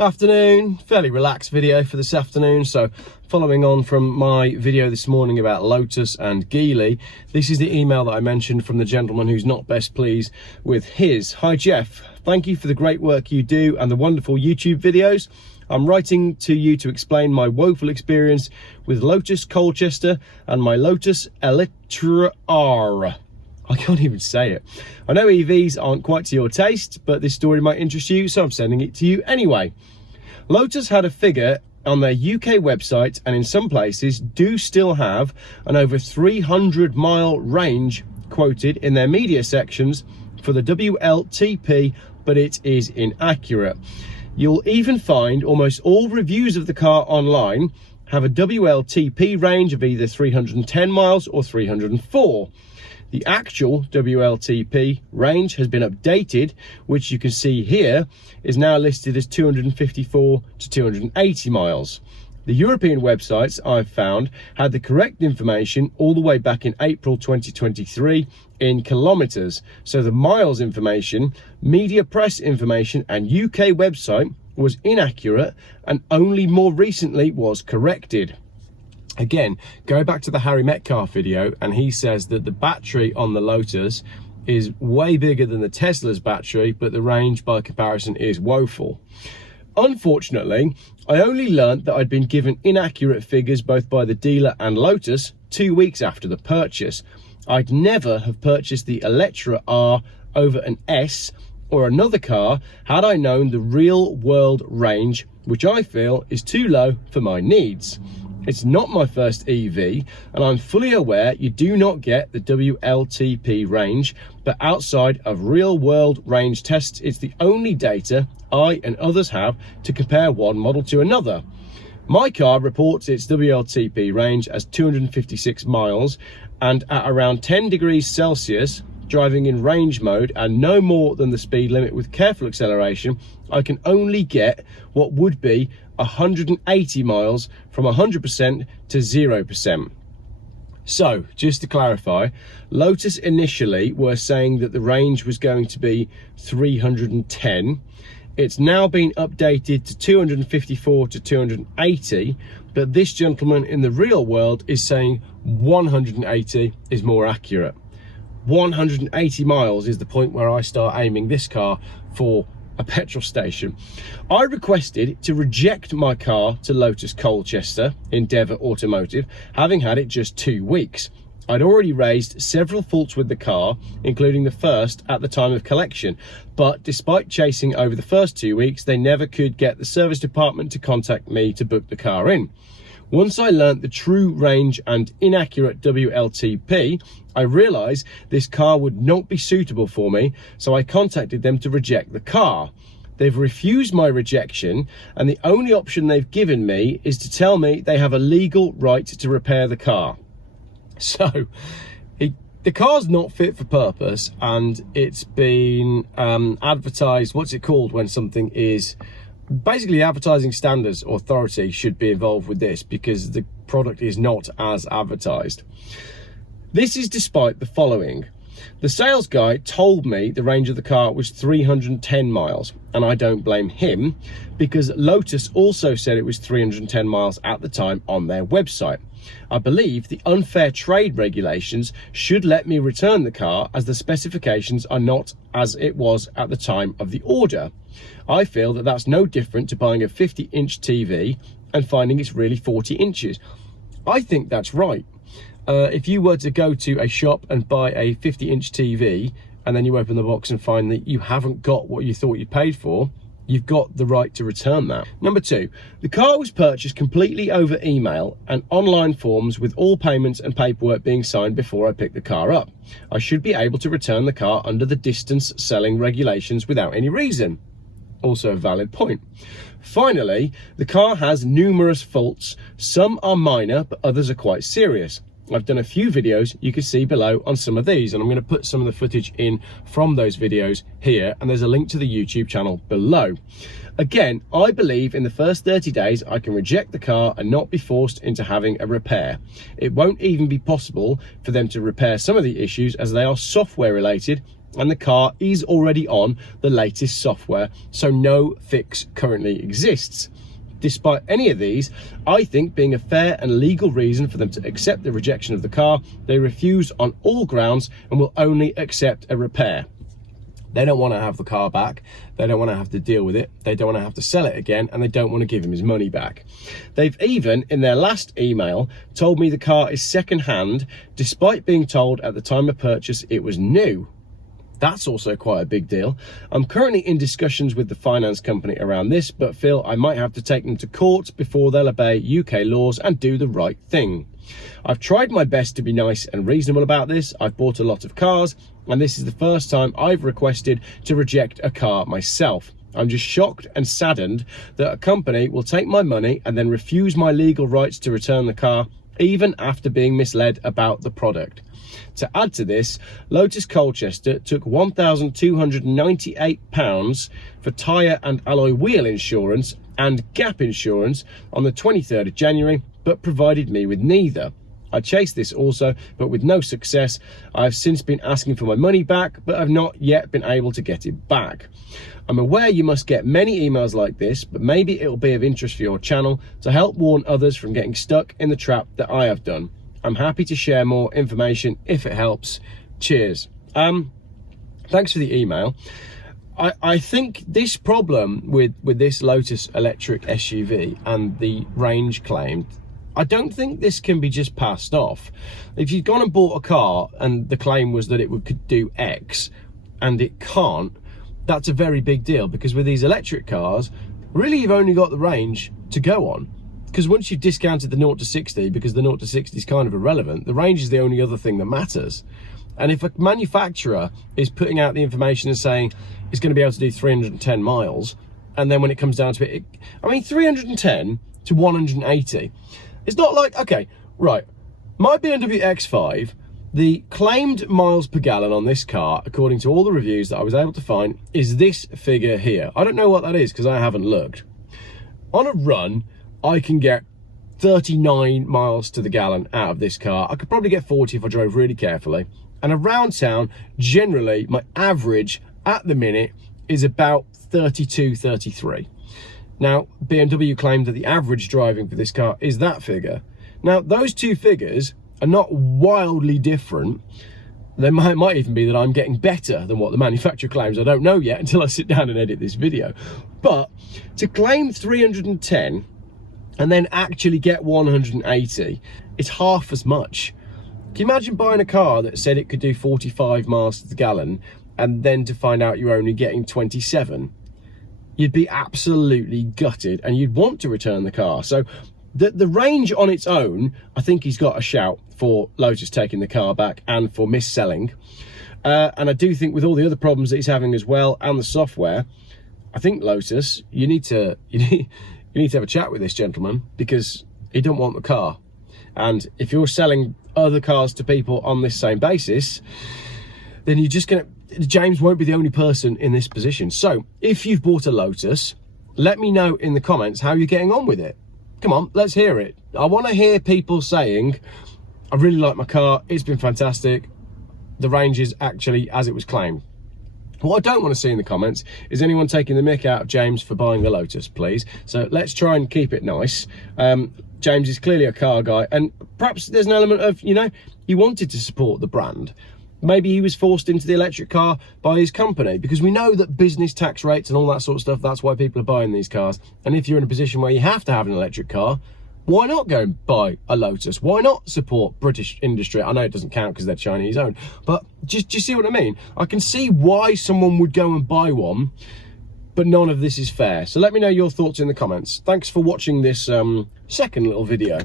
Afternoon, fairly relaxed video for this afternoon. So following on from my video this morning about Lotus and Geely, this is the email that I mentioned from the gentleman who's not best pleased with his. Hi Geoff, thank you for the great work you do and the wonderful YouTube videos. I'm writing to you to explain my woeful experience with Lotus Colchester and my Lotus Eletre. I can't even say it. I know EVs aren't quite to your taste, but this story might interest you, so I'm sending it to you anyway. Lotus had a figure on their UK website, and in some places do still have an over 300-mile range quoted in their media sections for the WLTP, but it is inaccurate. You'll even find almost all reviews of the car online have a WLTP range of either 310 miles or 304. The actual WLTP range has been updated, which you can see here is now listed as 254 to 280 miles. The European websites I've found had the correct information all the way back in April 2023 in kilometres. So the miles information, media press information and UK website was inaccurate and only more recently was corrected. Again, go back to the Harry Metcalf video and he says that the battery on the Lotus is way bigger than the Tesla's battery, but the range by comparison is woeful. Unfortunately, I only learnt that I'd been given inaccurate figures both by the dealer and Lotus 2 weeks after the purchase. I'd never have purchased the Eletre R over an S or another car had I known the real world range, which I feel is too low for my needs. It's not my first EV, and I'm fully aware you do not get the WLTP range, but outside of real world range tests, it's the only data I and others have to compare one model to another. My car reports its WLTP range as 256 miles, and at around 10 degrees Celsius, driving in range mode and no more than the speed limit with careful acceleration, I can only get what would be 180 miles from 100% to 0%. So, just to clarify, Lotus initially were saying that the range was going to be 310. It's now been updated to 254 to 280, but this gentleman in the real world is saying 180 is more accurate. 180 miles is the point where I start aiming this car for a petrol station. I requested to reject my car to Lotus Colchester, Endeavour Automotive, having had it just 2 weeks. I'd already raised several faults with the car, including the first at the time of collection, but despite chasing over the first 2 weeks, they never could get the service department to contact me to book the car in. Once I learnt the true range and inaccurate WLTP, I realised this car would not be suitable for me, so I contacted them to reject the car. They've refused my rejection, and the only option they've given me is to tell me they have a legal right to repair the car. So, the car's not fit for purpose, and it's been advertised, what's it called when something is... Basically, Advertising Standards Authority should be involved with this because the product is not as advertised. This is despite the following. The sales guy told me the range of the car was 310 miles, and I don't blame him because Lotus also said it was 310 miles at the time on their website. I believe the unfair trade regulations should let me return the car as the specifications are not as it was at the time of the order. I feel that that's no different to buying a 50-inch TV and finding it's really 40 inches. I think that's right. If you were to go to a shop and buy a 50-inch TV and then you open the box and find that you haven't got what you thought you paid for, you've got the right to return that. Number 2, the car was purchased completely over email and online forms with all payments and paperwork being signed before I picked the car up. I should be able to return the car under the distance selling regulations without any reason. Also a valid point. Finally, the car has numerous faults. Some are minor, but others are quite serious. I've done a few videos you can see below on some of these, and I'm going to put some of the footage in from those videos here, and there's a link to the YouTube channel below. Again, I believe in the first 30 days I can reject the car and not be forced into having a repair. It won't even be possible for them to repair some of the issues as they are software related and the car is already on the latest software, so no fix currently exists. Despite any of these, I think being a fair and legal reason for them to accept the rejection of the car, they refuse on all grounds and will only accept a repair. They don't want to have the car back, they don't want to have to deal with it, they don't want to have to sell it again, and they don't want to give him his money back. They've even, in their last email, told me the car is second-hand, despite being told at the time of purchase it was new. That's also quite a big deal. I'm currently in discussions with the finance company around this, but feel I might have to take them to court before they'll obey UK laws and do the right thing. I've tried my best to be nice and reasonable about this. I've bought a lot of cars, and this is the first time I've requested to reject a car myself. I'm just shocked and saddened that a company will take my money and then refuse my legal rights to return the car, even after being misled about the product. To add to this, Lotus Colchester took £1,298 for tyre and alloy wheel insurance and gap insurance on the 23rd of January, but provided me with neither. I chased this also, but with no success. I have since been asking for my money back, but have not yet been able to get it back. I'm aware you must get many emails like this, but maybe it will be of interest for your channel to help warn others from getting stuck in the trap that I have done. I'm happy to share more information if it helps. Cheers. Thanks for the email. I think this problem with this Lotus electric SUV and the range claimed, I don't think this can be just passed off. If you've gone and bought a car and the claim was that it could do X and it can't, that's a very big deal, because with these electric cars, really you've only got the range to go on. Because once you've discounted the 0 to 60, because the 0 to 60 is kind of irrelevant, the range is the only other thing that matters. And if a manufacturer is putting out the information and saying it's going to be able to do 310 miles, and then when it comes down to it, I mean, 310 to 180, it's not like, okay, right, my BMW X5, the claimed miles per gallon on this car, according to all the reviews that I was able to find, is this figure here. I don't know what that is because I haven't looked. On a run, I can get 39 miles to the gallon out of this car. I could probably get 40 if I drove really carefully. And around town, generally, my average at the minute is about 32, 33. Now, BMW claimed that the average driving for this car is that figure. Now, those two figures are not wildly different. They might even be that I'm getting better than what the manufacturer claims. I don't know yet until I sit down and edit this video. But to claim 310 and then actually get 180, it's half as much. Can you imagine buying a car that said it could do 45 miles to the gallon and then to find out you're only getting 27? You'd be absolutely gutted and you'd want to return the car. So the range on its own, I think he's got a shout for Lotus taking the car back and for mis-selling. And I do think with all the other problems that he's having as well and the software, I think Lotus, you need to have a chat with this gentleman, because he don't want the car. And if you're selling other cars to people on this same basis, then you're just gonna, James won't be the only person in this position. So if you've bought a Lotus, let me know in the comments how you're getting on with it. Come on, let's hear it. I want to hear people saying, I really like my car, it's been fantastic, the range is actually as it was claimed. What I don't want to see in the comments is anyone taking the mick out of James for buying the Lotus, please. So let's try and keep it nice. James is clearly a car guy, and perhaps there's an element of, you know, he wanted to support the brand. Maybe he was forced into the electric car by his company, because we know that business tax rates and all that sort of stuff, that's why people are buying these cars. And if you're in a position where you have to have an electric car, why not go and buy a Lotus? Why not support British industry? I know it doesn't count because they're Chinese owned, but do you see what I mean? I can see why someone would go and buy one, but none of this is fair. So let me know your thoughts in the comments. Thanks for watching this second little video.